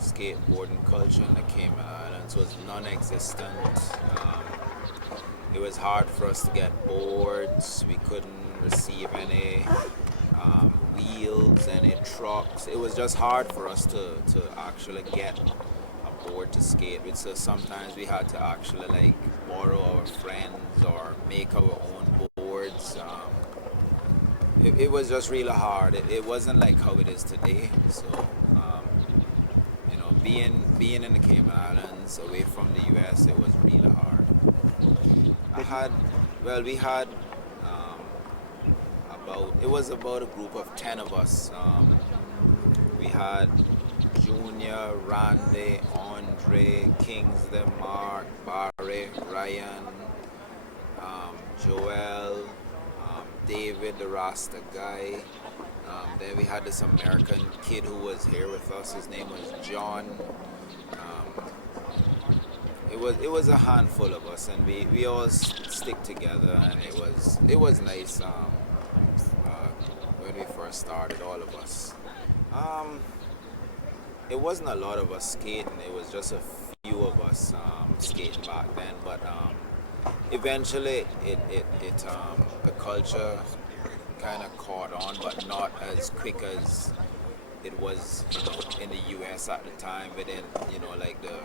skateboarding culture in the Cayman Islands was non-existent. It was hard for us to get boards. We couldn't receive any wheels, any trucks. It was just hard for us to actually get a board to skate with. So sometimes we had to actually like borrow our friends or make our own boards. It was just really hard. It wasn't like how it is today. So being in the Cayman Islands, away from the U.S., it was really hard. We had it was about a group of 10 of us. We had Junior, Randy, Andre, Kingsley, Mark, Barry, Ryan, Joel, David, the Rasta guy. Then we had this American kid who was here with us. His name was John. It was a handful of us, and we all stick together, and it was nice when we first started, all of us. It wasn't a lot of us skating. It was just a few of us skating back then, but eventually the culture kind of caught on, but not as quick as it was, in the U.S. at the time. Within, like the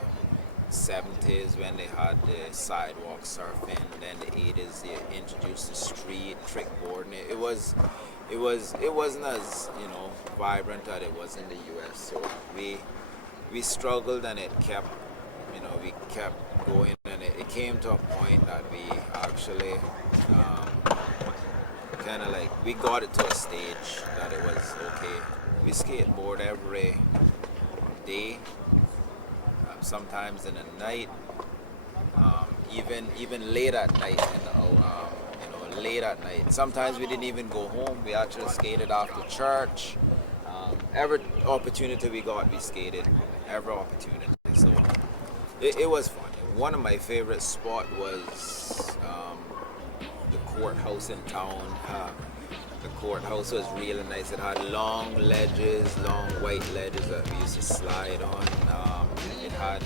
70s when they had the sidewalk surfing, then the 80s they introduced the street trick boarding. It wasn't as vibrant as it was in the U.S. So we struggled, and it kept we kept going, and it came to a point that we actually kind of like we got it to a stage that it was okay. We skateboard every day, sometimes in the night, even late at night. Late at night. Sometimes we didn't even go home. We actually skated after church. Every opportunity we got, we skated. Every opportunity. So it was fun. One of my favorite spots was the courthouse in town. The courthouse was really nice. It had long ledges, long white ledges that we used to slide on. It had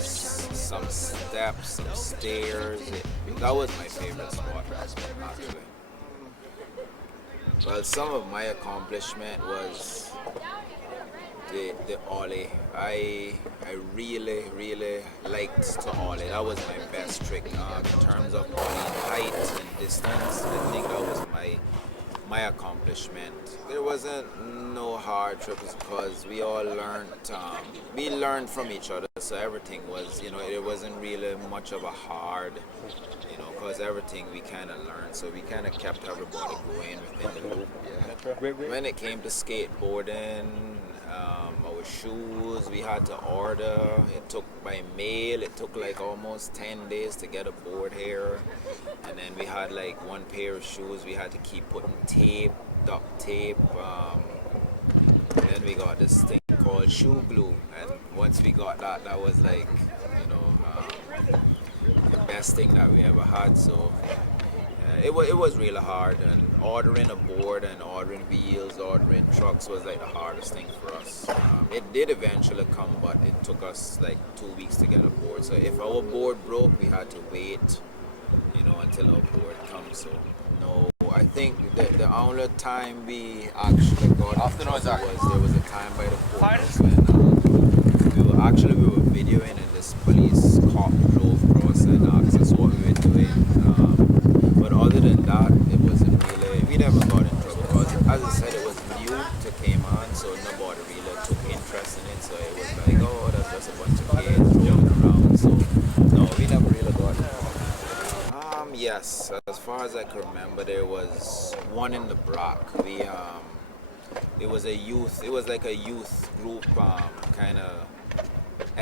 some steps, some stairs. That was my favorite spot, actually. Well, some of my accomplishment was the ollie. I really liked to ollie. That was my best trick. In terms of ollie height and distance, I think that was my accomplishment. There wasn't no hard tricks because we all learned. We learned from each other, so everything was, it wasn't really much of a hard, because everything we kind of learned. So we kind of kept everybody going within the group. Yeah. When it came to skateboarding, our shoes we had to order. It took by mail. It took like almost 10 days to get a board here, and then we had like one pair of shoes we had to keep putting tape, duct tape. Then we got this thing called shoe glue, and once we got that, that was like the best thing that we ever had. So it was really hard, and ordering a board and ordering wheels, ordering trucks was like the hardest thing for us. It did eventually come, but it took us like 2 weeks to get a board. So if our board broke, we had to wait, until our board comes. So no, I think the only time we actually got in trouble was there was a time by the courthouse when we were videoing, and this police cop drove across and asked us what we were doing. But other than that, it wasn't really, we never got in trouble because, as I said, it was new to Cayman, so nobody really took interest in it. So it was like, oh, that's just a bunch of kids rolling around. So no, we never really got in trouble. Yes, as far as I can remember, there was one in the Brock. It was like a youth group kind of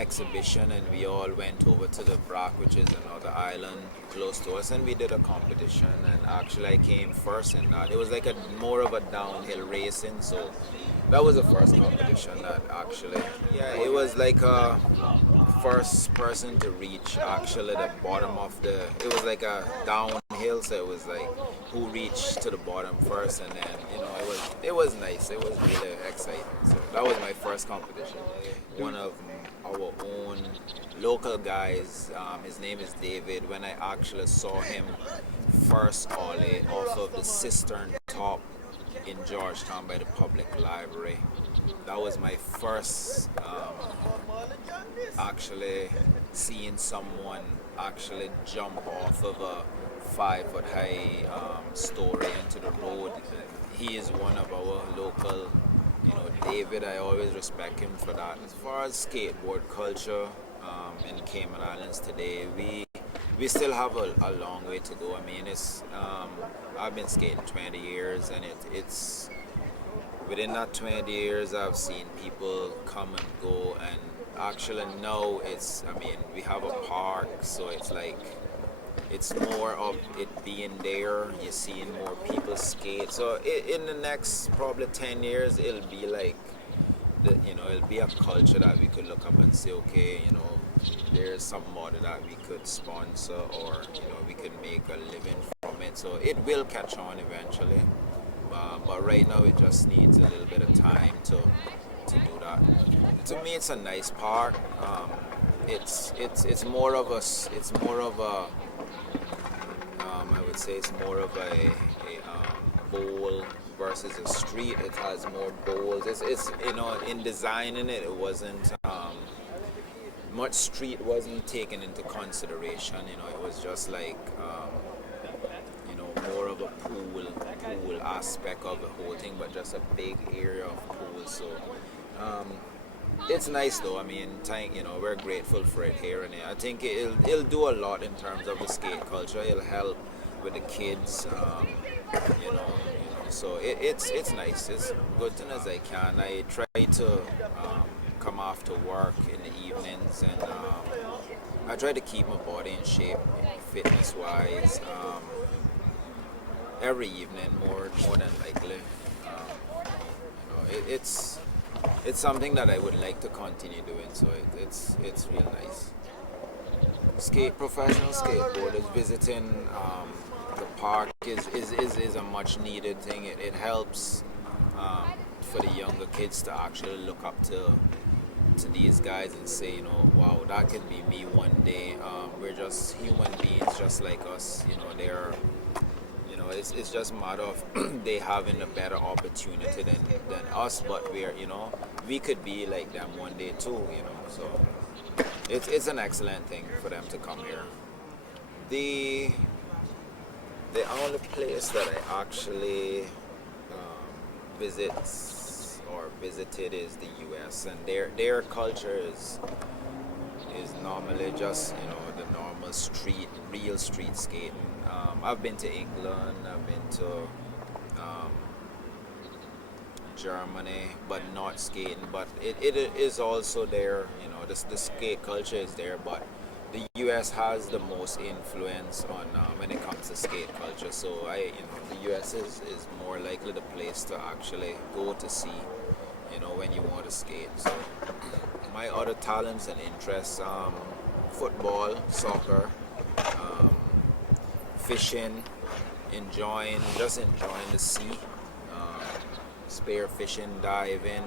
exhibition, and we all went over to the Brac, which is another island close to us, and we did a competition. And actually, I came first in that. It was like a more of a downhill racing, so that was the first competition that actually, yeah, it was like a first person to reach actually the bottom of the. It was like a downhill, so it was like who reached to the bottom first, and then it was nice. It was really exciting. So that was my first competition. One of our own local guys. His name is David. When I actually saw him first ollie off of the cistern top in Georgetown by the public library, that was my first actually seeing someone actually jump off of a 5 foot high story into the road. He is one of our local, David. I always respect him for that. As far as skateboard culture in Cayman Islands today, we still have a long way to go. I mean, I've been skating 20 years, and it's within that 20 years I've seen people come and go, and actually now we have a park, so it's like it's more of it being there. You're seeing more people skate. So in the next probably 10 years, it'll be like, it'll be a culture that we could look up and say, okay, there's some model that we could sponsor, or we could make a living from it. So it will catch on eventually. But right now, it just needs a little bit of time to do that. To me, it's a nice park. It's more of a I would say it's more of a bowl versus a street. It has more bowls. It's in designing it, it wasn't much street wasn't taken into consideration. It was just like more of a pool aspect of the whole thing, but just a big area of pool. So it's nice though. I mean, we're grateful for it here, and I think it'll do a lot in terms of the skate culture. It'll help with the kids, So it's nice. It's good thing as I can. I try to come after work in the evenings, and I try to keep my body in shape, fitness wise. Every evening, more than likely. It's something that I would like to continue doing. So it's real nice. Professional skateboarders visiting the park is a much needed thing. It helps for the younger kids to actually look up to these guys and say, wow, that could be me one day. We're just human beings, just like us. They're it's just a matter of they having a better opportunity than us, but we could be like them one day too. So it's an excellent thing for them to come here. The only place that I actually visited is the U.S., and their culture is normally just the normal real street skating. I've been to England, I've been to Germany, but not skating. But it is also there. The skate culture is there, but the U.S. has the most influence on when it comes to skate culture. So the U.S. is more likely the place to actually go to see, when you want to skate. So my other talents and interests: football, soccer, fishing, enjoying the sea, spear fishing, diving,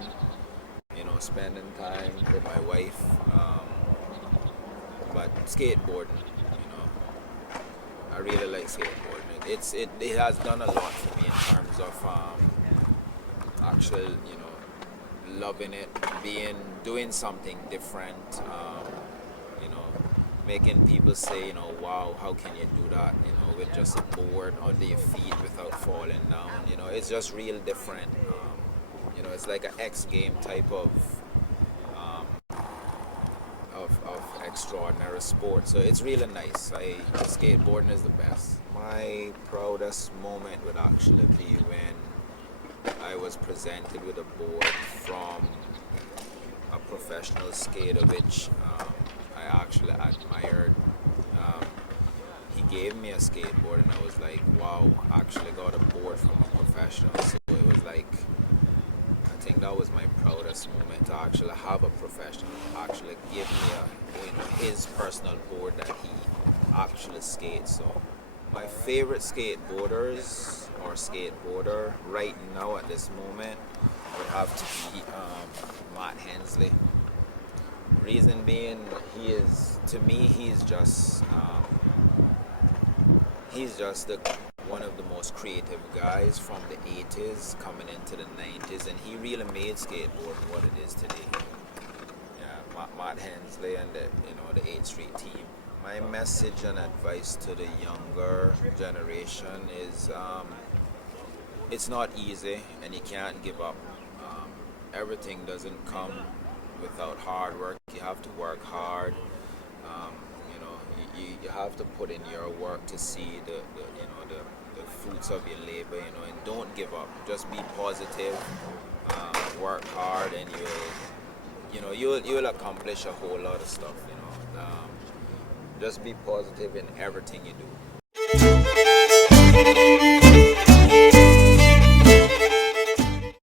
spending time with my wife. But skateboarding, I really like skateboarding. It has done a lot for me in terms of actual, loving it, doing something different, making people say, wow, how can you do that, with just a board under your feet without falling down. It's just real different. It's like an X game type of extraordinary sport. So it's really nice. Skateboarding is the best. My proudest moment would actually be when I was presented with a board from a professional skater, which I actually admired. Um, he gave me a skateboard, and I was like, wow, I actually got a board from a professional. So it was like, I think that was my proudest moment, to actually have a professional actually give me his personal board that he actually skates. So my favorite skateboarders or skateboarder right now at this moment would have to be Matt Hensley. Reason being, he is, to me, he's just one of the most creative guys from the 80s coming into the 90s, and he really made skateboarding what it is today. Yeah, Matt Hensley and the 8th Street team. My message and advice to the younger generation is it's not easy, and you can't give up. Everything doesn't come without hard work. You have to work hard. Um, you have to put in your work to see the fruits of your labor, and don't give up. Just be positive, work hard, and you'll accomplish a whole lot of stuff. Just be positive in everything you do.